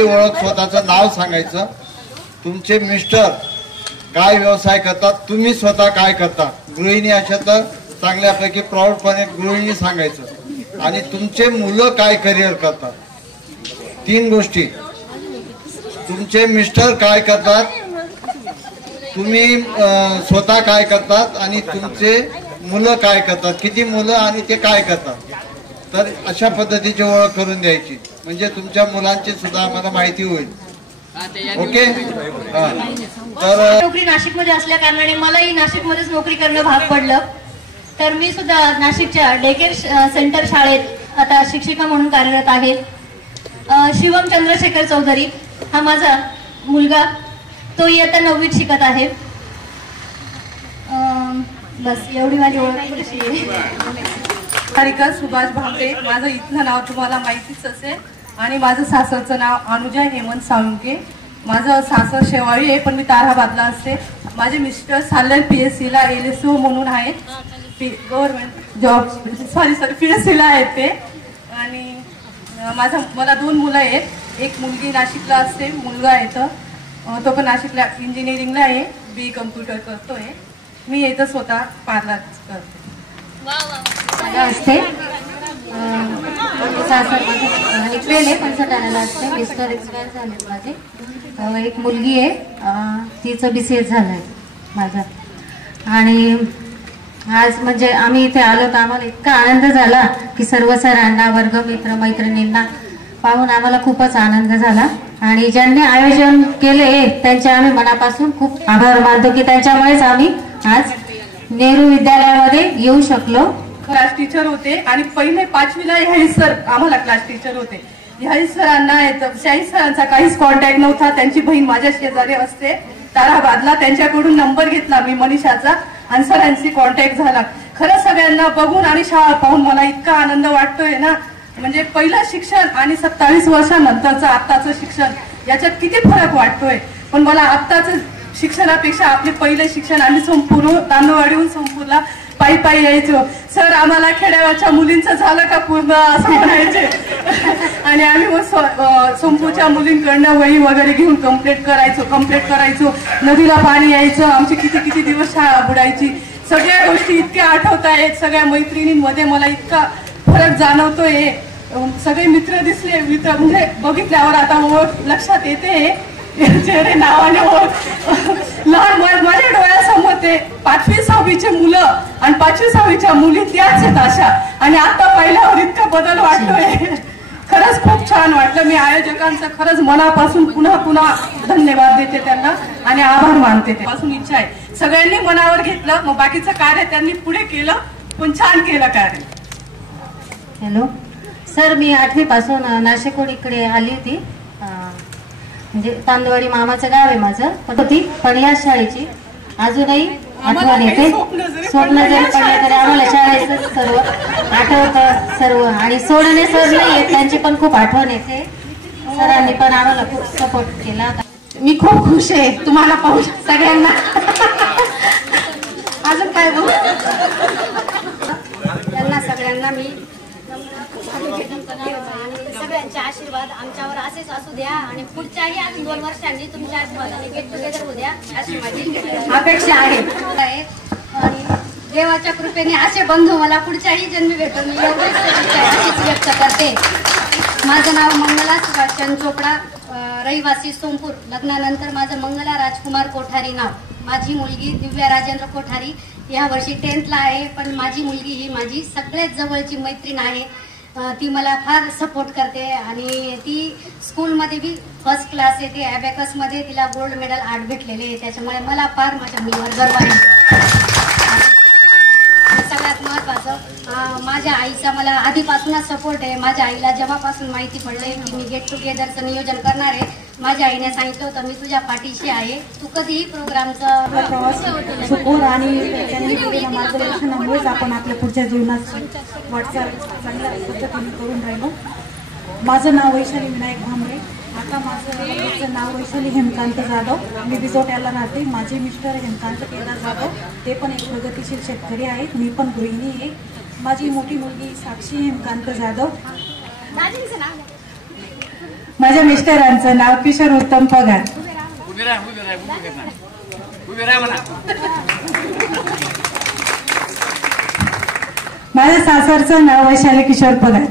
ओळख, स्वतःचं नाव सांगायचं, तुमचे मिस्टर काय व्यवसाय करतात, तुम्ही स्वतः काय करता, गृहिणी अशा तर चांगल्यापैकी प्राऊडपणे गृहिणी सांगायचं, आणि तुमचे मुलं काय करिअर करतात. 3 गोष्टी. तुमचे मिस्टर काय करतात, तुम्ही स्वतः काय करतात, आणि तुमचे मुलं काय करतात, किती मुलं आणि ते काय करतात. तर अशा पद्धतीची ओळख करून द्यायची, म्हणजे तुमच्या मुलांची सुद्धा आम्हाला माहिती होईल. ओके. तर नोकरी नाशिकमध्ये असल्या कारणाने मलाही नाशिकमध्येच नोकरी करणं भाग पडलं. तर मी सुद्धा नाशिकच्या डेकेर सेंटर शाळेत आता शिक्षिका म्हणून कार्यरत आहे. शिवम चंद्रशेखर चौधरी हा माझा मुलगा, तो इयत्ता 9वीत शिकत आहे. बस एवढी माझी ओळख कशी आहे. सारिका सुभाष भामरे, माझं इथलं नाव तुम्हाला माहितीच असेल, आणि माझं सासरचं नाव अनुजा हेमंत साळुंके. माझं सासर शेवाळी आहे, पण मी ताराबादला असते. माझे मिस्टर साल्यर PSC ला LSO म्हणून आहेत, गव्हर्नमेंट जॉब सॉरी PSC ला आहेत ते. आणि मला 2 मुलं आहेत. एक मुलगी नाशिकला असते, मुलगा येतं, तो पण नाशिकला इंजिनिअरिंगला आहे, BE कम्प्युटर करतोय. मी येतं स्वतः पार्लर करते. असते पंचटाण्याला असते. मिस्टर एक्सपायर झाले माझे. एक मुलगी आहे, तिचं BCS झालंय माझा. आणि आज म्हणजे आम्ही इथे आलो तर आम्हाला इतका आनंद झाला की सर्व सरांना, वर्गमित्र मैत्रिणींना पाहून आम्हाला खूपच आनंद झाला. आणि ज्यांनी आयोजन केले त्यांचे आम्ही मनापासून खूप आभार मानतो की त्यांच्यामुळेच आम्ही आज नेहरू विद्यालयामध्ये येऊ शकलो. क्लास टीचर होते, आणि पहिले 5वीला ह्याही सर आम्हाला क्लास टीचर होते. ह्याही सरांना शाही सरांचा काहीच कॉन्टॅक्ट नव्हता. त्यांची बहीण माझ्या शेजारी असते ताराबादला, त्यांच्याकडून नंबर घेतला मी मनीषाचा, आणि सरांशी कॉन्टॅक्ट झाला. खरं सगळ्यांना बघून आणि शाळा पाहून मला इतका आनंद वाटतोय ना. म्हणजे पहिलं शिक्षण आणि 27 वर्षानंतरचं आत्ताचं शिक्षण याच्यात किती फरक वाटतोय. पण मला आत्ताचं शिक्षणापेक्षा आपले पहिले शिक्षण, आम्ही संपूर्ण तांदवाडीहून संपूरला पायी यायचो. सर आम्हाला खेड्यावरच्या मुलींचं झालं का पूर्ण असं म्हणायचे. आणि आम्ही मग संपूरच्या मुलींकडनं वही वगैरे घेऊन कंप्लेंट करायचो. नदीला पाणी यायचं, आमची किती दिवस शाळा बुडायची. सगळ्या गोष्टी इतक्या आठवत आहेत. सगळ्या मैत्रिणींमध्ये मला इतका फरक जाणवतोय. सगळे मित्र दिसले, म्हणजे बघितल्यावर आता ओळख लक्षात येते. चेहरे नावाने लहान माझ्या डोळ्यासमोर ते 5वी 6वीचे मुलं आणि 5वी 6वीच्या मुली त्याच आहेत अशा. आणि आता पाहिल्यावर इतका बदल वाटतोय. खरंच खूप छान वाटलं. मी आयोजकांचं खरंच मनापासून पुन्हा धन्यवाद देते त्यांना, आणि आभार मानते. पासून इच्छा आहे सगळ्यांनी मनावर घेतलं, मग बाकीचं कार्य त्यांनी पुढे केलं, पण छान केलं कार्य. हॅलो सर, मी 8वी पासून नाशिकहून इकडे आली होती. म्हणजे तांदवाडी मामाचं गाव आहे माझं. पण या शाळेची अजूनही आठवण येते. स्वप्न जरी पडले तरी आम्हाला शाळेचं सर्व आठवतं सर्व. आणि सोडणे सर नाही येत, त्यांची पण खूप आठवण येते. सरांनी पण आम्हाला खूप सपोर्ट केला. मी खूप खुश आहे तुम्हाला पाहून सगळ्यांना. अजून काय बोलू, त्यांना सगळ्यांना मी सगळ्यांचे आशीर्वाद आमच्यावर असेच असू द्या, आणि पुढच्याही अजून 2 वर्षांनी तुमच्या आशीर्वादाने गेट टुगेदर होऊ द्या अशी माझी अपेक्षा आहे. आणि देवाच्या कृपेने असे बंधू मला पुढच्याही जन्मी भेटून मी एवढीच व्यक्त करते. माझं नाव मंगला सुभाषचंद्र चोपडा, रहिवासी सोमपूर. लग्नानंतर माझं मंगला राजकुमार कोठारी नाव. माझी मुलगी दिव्या राजेंद्र कोठारी या वर्षी 10th ला आहे. पण माझी मुलगी ही माझी सगळ्यात जवळची मैत्रीण आहे. ती मला फार सपोर्ट करते, आणि ती स्कूलमध्ये बी फर्स्ट क्लास येते. ॲबॅकसमध्ये तिला गोल्ड मेडल 8 भेटलेले आहे. त्याच्यामुळे मला फार माझ्या मुलीवर गर्व आहे. सगळ्यात महत्त्वाचं माझ्या आईचा मला आधीपासूनच सपोर्ट आहे. माझ्या आईला जेव्हापासून माहिती पडले की मी गेट टुगेदरचं नियोजन करणार आहे, माझ्या आईने सांगितलं होतं मी तुझ्या पाठीशी आहे, तू कधीही प्रोग्रामचं सपोर्ट आणि त्यांनी दिलेल्या मार्गदर्शनामुळेच आपण आपल्या पुढच्या जीवनात वाटचाल चांगल्या पद्धतीने करून राहिलो. माझं नाव वैशाली विनायक भामरे. आता माझं नाव वैशाली हेमकांत जाधव. मी बिजोट्याला राहते. माझे मिस्टर हेमकांत केदार जाधव, ते पण एक प्रगतिशील शेतकरी आहेत. मी पण गृहिणी आहे. माझी मोठी मुलगी साक्षी हेमकांत जाधव. माझ्या मिस्टरांचं नाव किशोर उत्तम पगार. माझ्या सासरचं नाव वैशाली किशोर पगार.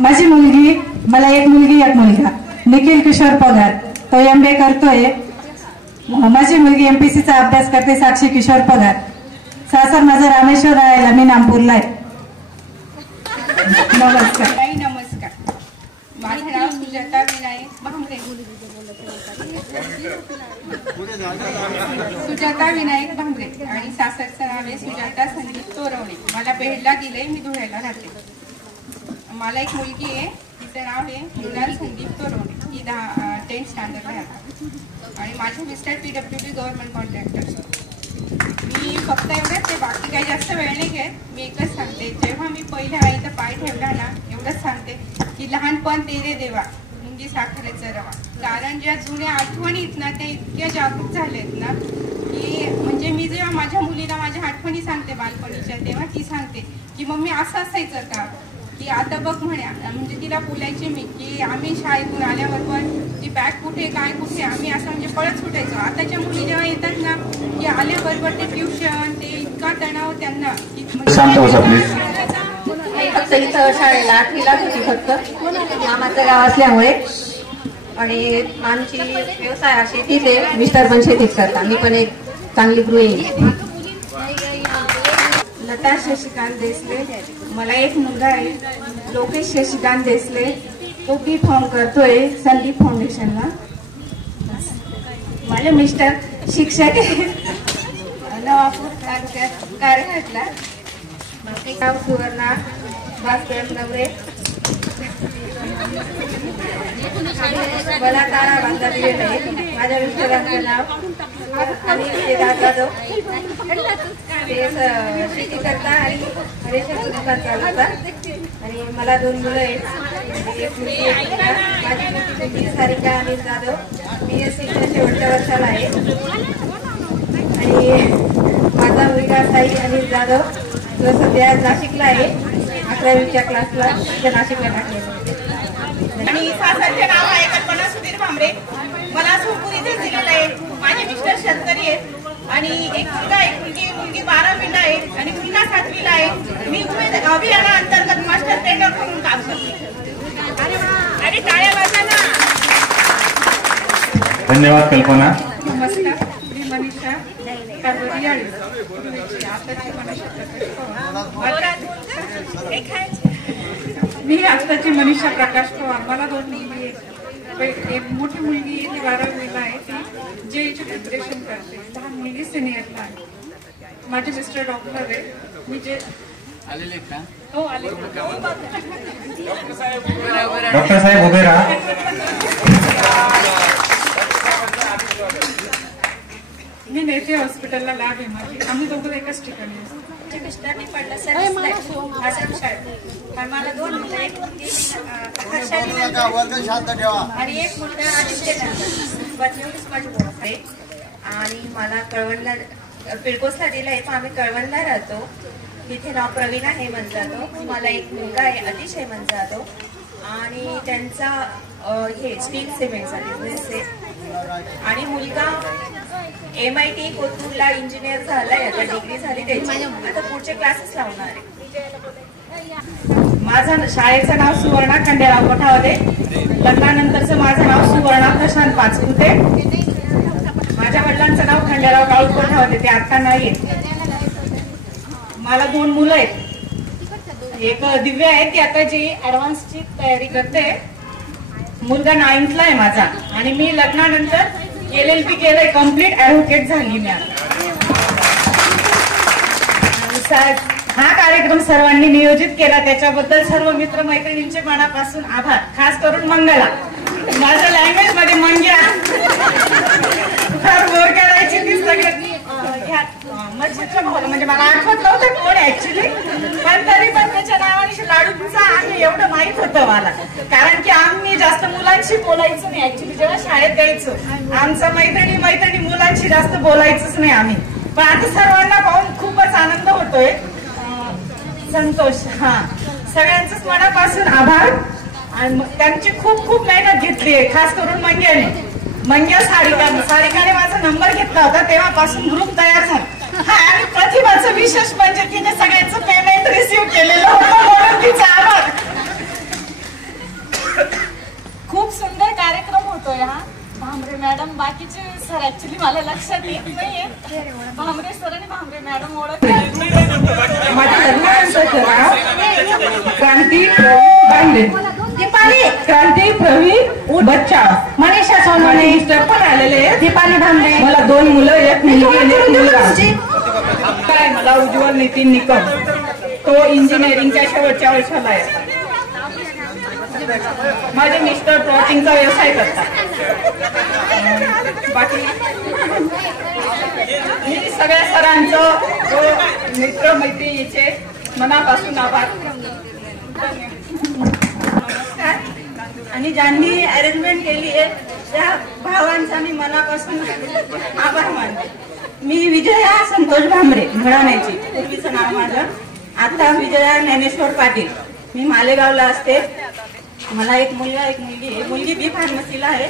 माझी मुलगी, मला एक मुलगी एक मुलगा, निखिल किशोर पगार, तो MBA करतोय. माझी मुलगी MPSCचा अभ्यास करते, साक्षी किशोर पगार. सासर माझं रामेश्वर राहायला, मी नागपूरला आहे. नमस्कार. नमस्कार. माझं नाव सुजाता विनायक भांबरे. सुजाता विनायक भांबरे आणि सासरचं नाव आहे सुजाता संदीप तोरवणे. मला बेडला दिलंय, मी धुळ्याला राहते. मला एक मुलगी आहे, तिचं नाव आहे मृणाल संदीप तोरवणे. ती 10th स्टँडर्डला राहतात. आणि माझे मिस्टर PWD गव्हर्नमेंट कॉन्ट्रॅक्टर. मी फक्त एवढंच आहे, बाकी काही जास्त वेळ नाही घेत. मी एकच सांगते, जेव्हा मी पहिल्या आईचा पाय ठेवला ना, एवढंच सांगते की लहानपण ते रे देवा, मुंगी साखरेचा रवा. कारण ज्या जुन्या आठवणीत ना, त्या इतक्या जागरूक झाल्यात ना, की म्हणजे मी जेव्हा माझ्या मुलीला माझ्या आठवणी सांगते बालपणीच्या, तेव्हा ती सांगते की मम्मी असं असायचं का, की आता बघ म्हणे. म्हणजे तिला बोलायचे मी की आम्ही शाळेतून आल्याबरोबर ती बॅग कुठे काय कुठे, आम्ही असं म्हणजे पळत सुटायचो. आताच्या मुली जेव्हा येतात ना, की आल्याबरोबर ते ट्युशन, ते इतका तणाव त्यांना. फक्त इथं शाळेला 8वीला होती फक्त, मामाचं गाव असल्यामुळे. आणि आमची व्यवसाय शेतीच आहे, मिस्टर पण शेतीच करतात. मी पण एक चांगली गृहिणी. लता शशिकांत देसले. मला एक मुलगा आहे, लोकेश शशिकांत देसले. तो B.Pharm करतोय संदीप फाउंडेशनला. माझे मिस्टर शिक्षक आहे, नवापूर तालुक्यात कारखाटला. नाव सुवर्णा भास्कर नवरे. मला तारा बांधला दिलेला आहे. माझ्या मिस्टरांचं नाव अनिल जाधव. ते शेती करता आणि रेशन दुकान चालवतात. आणि मला 2 मुलं आहेत, एक मुलगी एक मुलगा. माझी मुलगी सारिका अनिल जाधव BSCच्या शेवटच्या वर्षाला आहे. आणि माझा मुलगा साई अनिल जाधव, तो सध्या नाशिकला आहे, 11वीच्या क्लासला, नाशिकला टाकलेला. आणि सासरचे नाव आहे कल्पना सुधीर भांबरे. मला सोपूर इथेच दिलेलं आहे. माझे मिस्टर शेतकरी आहेत. आणि एक मुलगा एक मुलगी 12वीला आहे आणि मुलगा 7वीला आहे. मी अभियानाअंतर्गत मास्टर ट्रेनर म्हणून काम करते. आणि टाळ्या वाजवा ना. धन्यवाद कल्पना. नमस्कार. मी मनीषा कारवरिया. मी आत्ताची मनीषा प्रकाश पवार. मला 2 मुली आहेत. एक मोठी मुलगी ती 12वीला आहे, ती JEEची प्रिपरेशन करते. लहान मुलगी सिनियरला आहे. माझे मिस्टर डॉक्टर आहे. मी जे आलेले का? हो आले. डॉक्टर साहेब उभे राहा. मी नेते हॉस्पिटलला लॅब आहे माझी. आम्ही दोघं एकाच ठिकाणी असतो. मिस्टरनी पडलं सर्विस पण मला 2 मुलं, एक मुलगी आणि एक मुलगा एवढीच माझी ओळख आहे. आणि मला कळवणला पिळकोसला दिलंय, पण आम्ही कळवणला राहतो. तिथे नाव प्रवीणा हेमंत जाधव. मला एक मुलगा आहे अतिश हेमंत जाधव. आणि त्यांचा हे स्टील सिमेंटचा बिझनेस आहे. आणि मुलगा MIT कोथरूडला इंजिनियर झालाय, आता डिग्री झाली त्याची. आता पुढचे क्लासेस लावणार आहे. माझं शाळेचं नाव सुवर्णा खंडेराव कोठावदे. लग्नानंतरचं माझं नाव सुवर्णा प्रशांत पाचपुते. माझ्या वडिलांचं नाव खंडेराव काळू कोठावदे, ते आता नाहीये. मला 2 मुलं आहेत. एक दिव्या आहे, ती आता जी ऍडव्हान्सची तयारी करते. मुलगा 9thला आहे माझा. आणि मी लग्नानंतर LLB केलंय, कम्प्लीट ऍडव्होकेट झाली मी. हा कार्यक्रम सर्वांनी नियोजित केला, त्याच्याबद्दल सर्व मित्रमैत्रिणींचे मनापासून आभार. खास करून मंगला, माझ्या लँग्वेज मध्ये मंग्या फार बोर करायची ती सगळ्यात. म्हणजे मला आठवत नव्हतं कोण ऍक्च्युली, पण तरी पण त्याच्या नावाने लाडूंचा आहे एवढं माहित होतं मला. कारण की आम्ही जास्त मुलांशी बोलायचो नाही ऍक्च्युली. जेव्हा शाळेत जायचो आमचं मैत्रिणी मुलांशी जास्त बोलायचंच नाही आम्ही. पण आता सर्वांना पाहून खूपच आनंद होतोय, संतोष. हा, सगळ्यांचंच मनापासून आभार. आणि त्यांची खूप खूप मेहनत घेतली आहे, खास करून मंग्या सारिकाने माझा नंबर घेतला होता, तेव्हापासून ग्रुप तयार झाला. आणि प्रतिभाचं विशेष म्हणजे तिने सगळ्यांचं पेमेंट रिसिव्ह केलेलं होतं, म्हणून तिचा आभार. खूप सुंदर कार्यक्रम होतोय हा. भांबरे मॅडम, बाकीचे सर ऍक्च्युली मला लक्षात येत नाहीये. भांबरे सर आणि भांबरे मॅडम ओळख. क्रांती क्रांती प्रवीण बच्चा, मनीषा सोनवणे मिस्टर पण आलेले, दीपाली भांबरे, मला 2 मुलं, 1 मुलगी आणि 1 मुलगा. काय मला उज्ज्वल नितीन निकम, तो इंजिनिअरिंगच्या शेवटच्या वर्षाला आहे. माझे मिस्टर ट्रॉटिंगचा व्यवसाय करतात. बाकी मी सगळ्या सरांचं मित्र मैत्रिणीचे मनापासून आभार. आणि ज्यांनी अरेंजमेंट केली आहे त्या भावांचा मी मनापासून आभार मानते. मी विजया संतोष भांबरे, घराण्याची, पूर्वीचं नाव माझं. आता विजया ज्ञानेश्वर पाटील. मी मालेगावला असते. मला 1 मुलगा 1 मुलगी आहे. मुलगी बी फार्मसीला आहे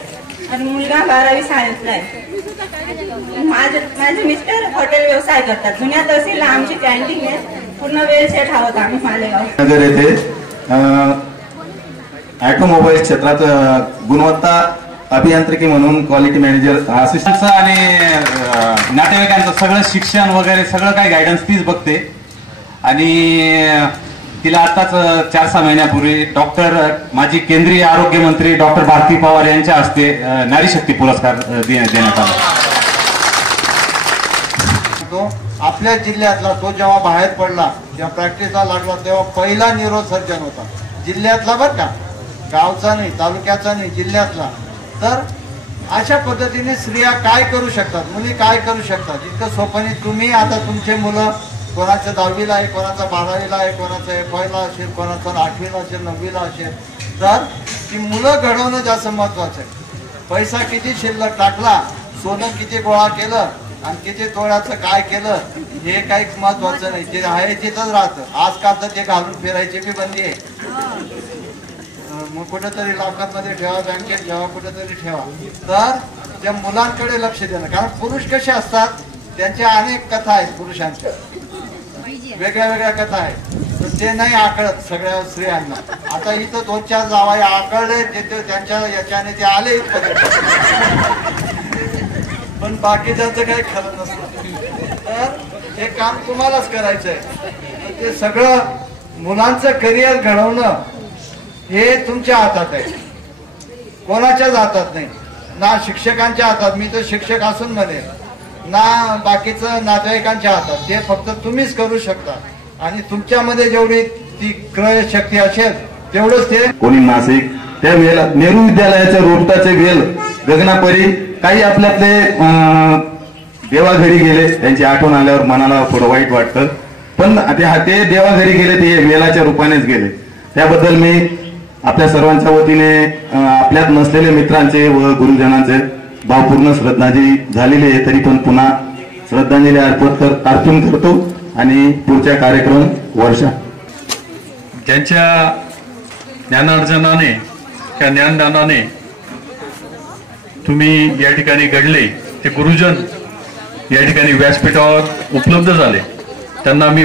आणि मुलगा 12वी सायन्सला आहे. माझे मिस्टर हॉटेल व्यवसाय करतात. जुन्या तहसीलला आमची कॅन्टीन आहे. पूर्ण वेळ सेट आहोत आम्ही मालेगाव. नगर येथे ऑटोमोबाईल क्षेत्रात गुणवत्ता अभियांत्रिकी म्हणून क्वालिटी मॅनेजर असिस्टंटचं आणि नातेवाईकांचं सगळं शिक्षण वगैरे सगळं काही गायडन्स तीच बघते. आणि तिला आताच 4-6 महिन्यापूर्वी माजी केंद्रीय आरोग्य मंत्री डॉक्टर भारती पवार यांच्या हस्ते नारी शक्ती पुरस्कार देण्यात आला. तो आपल्या जिल्ह्यातला, तो जेव्हा बाहेर पडला, जेव्हा प्रॅक्टिसला लागला, तेव्हा पहिला न्यूरोसर्जन होता जिल्ह्यातला, बरं का, गावचा नाही, तालुक्याचा नाही, जिल्ह्यातला. तर अशा पद्धतीने स्त्रिया काय करू शकतात, मुली काय करू शकतात, इतकं सोपं नाही. तुम्ही आता तुमचे मुलं कोणाचं 10वीला आहे, कोणाचं 12वीला आहे, कोणाचं FYला असेल, कोणाचं 8वीला असेल, 9वीला असेल, तर ती मुलं घडवणं जास्त महत्वाचं आहे. पैसा किती शिल्लक टाकला, सोनं किती गोळा केलं आणि किती तोळ्याचं काय केलं हे काही महत्वाचं नाही. ते आहे तिथंच राहतं. आजकाल तर ते घालून फिरायची बी बंदी आहे. मग कुठेतरी लॉकरमध्ये ठेवा, बँकेत ठेवा, कुठेतरी ठेवा. तर त्या मुलांकडे लक्ष देणं. कारण पुरुष कसे असतात, त्यांच्या अनेक कथा आहेत, पुरुषांच्या वेगळ्या वेगळ्या कथा आहेत. तर ते नाही आकळत सगळ्या स्त्रियांना. आता इथं 2-4 जावाई आकळले, त्यांच्या याच्याने ते आले, पण बाकीच्यांचं काही खरं नसतं. तर हे काम तुम्हालाच करायचंय. ते सगळं मुलांचं करिअर घडवणं हे तुमच्या हातात आहे, कोणाच्याच हातात नाही. ना शिक्षकांच्या हातात, मी तर शिक्षक असून म्हणेन, ना बाकीचं नातेवाईकांच्या हातात. ते फक्त तुम्हीच करू शकता. आणि तुमच्यामध्ये जेवढी ती क्रय शक्ती असेल तेवढंच ते. कोणी नाशिक, त्या वेळेला नेहरू विद्यालयाच्या रोपटाचे वेल गगनापरी, काही आपल्यातले देवाघरी गेले, त्यांची आठवण आल्यावर मनाला थोडं वाईट वाटतं. पण ते देवाघरी गेले, ते वेलाच्या रूपानेच गेले. त्याबद्दल मी आपल्या सर्वांच्या वतीने आपल्यात नसलेले मित्रांचे व गुरुजनांचे भावपूर्ण श्रद्धांजली झालेली आहे. तरी पण पुन्हा श्रद्धांजली अर्पण करतो. आणि पुढच्या कार्यक्रम वर्षा ज्यांच्या ज्ञानार्जनाने, त्या ज्ञानदानाने तुम्ही या ठिकाणी घडले, ते गुरुजन या ठिकाणी व्यासपीठावर उपलब्ध झाले, त्यांना मी